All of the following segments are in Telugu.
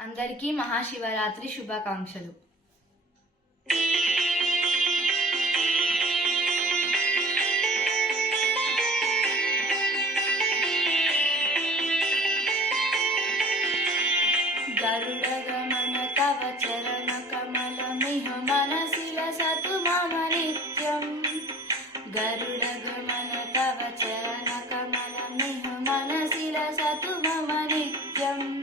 అందరికీ మహాశివరాత్రి శుభాకాంక్షలు. గరుడ గమన తవ చరణ కమలమిహ మనసి లసతు మమ నిత్యం. గరుడ గమన తవ చరణ కమలమిహ మనసి లసతు మమ నిత్యం.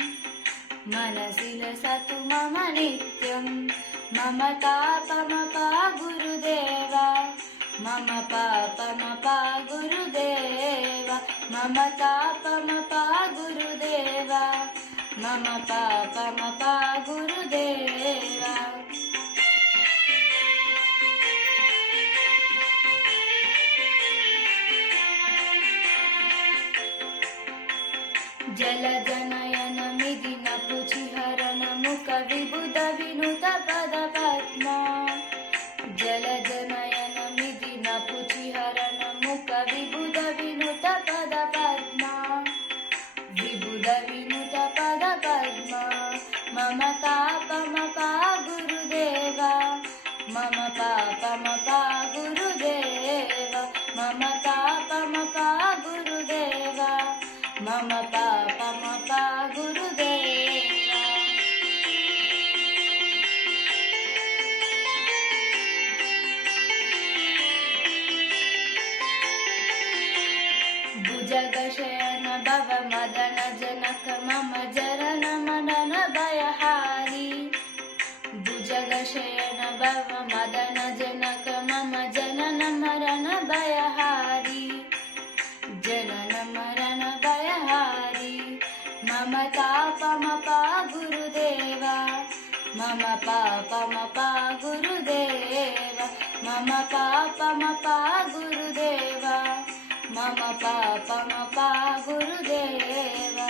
మనసి లసతు మమ నిత్యం. మమ తాపమపా గురుదేవా, మమ పాపమపా గురుదేవా, మమ తాపమపా గురుదేవా, మమ పాపమపా గురుదేవా. జలజనయన మిదిన పుచిహరణ ముఖ విబుధ వినుత పద పద్మ. జలజనయన మిదిన పుచిహరణ ముఖ విబుధ వినుత పద పద్మ. విబుధ వినుత పద పద్మ. మమ తాపమపా గురుదేవా, మమ పాపమపా గురుదేవా, మమ తాపమపా గురుదేవా, మమ పాపమపా గురుదేవా. భుజగశయన భవ మదన జనక మమ జరణ మనన భయహారి. భుజగశయన భవ మదన జనక మమ జనన మరణ భయహారి. జనన మరణ భయహారి. మమ తాపమపా గురుదేవా, మమ పాపమపా గురుదేవా, మమ పాపమపా గురుదేవా, మమ పాపమపా గురుదేవా.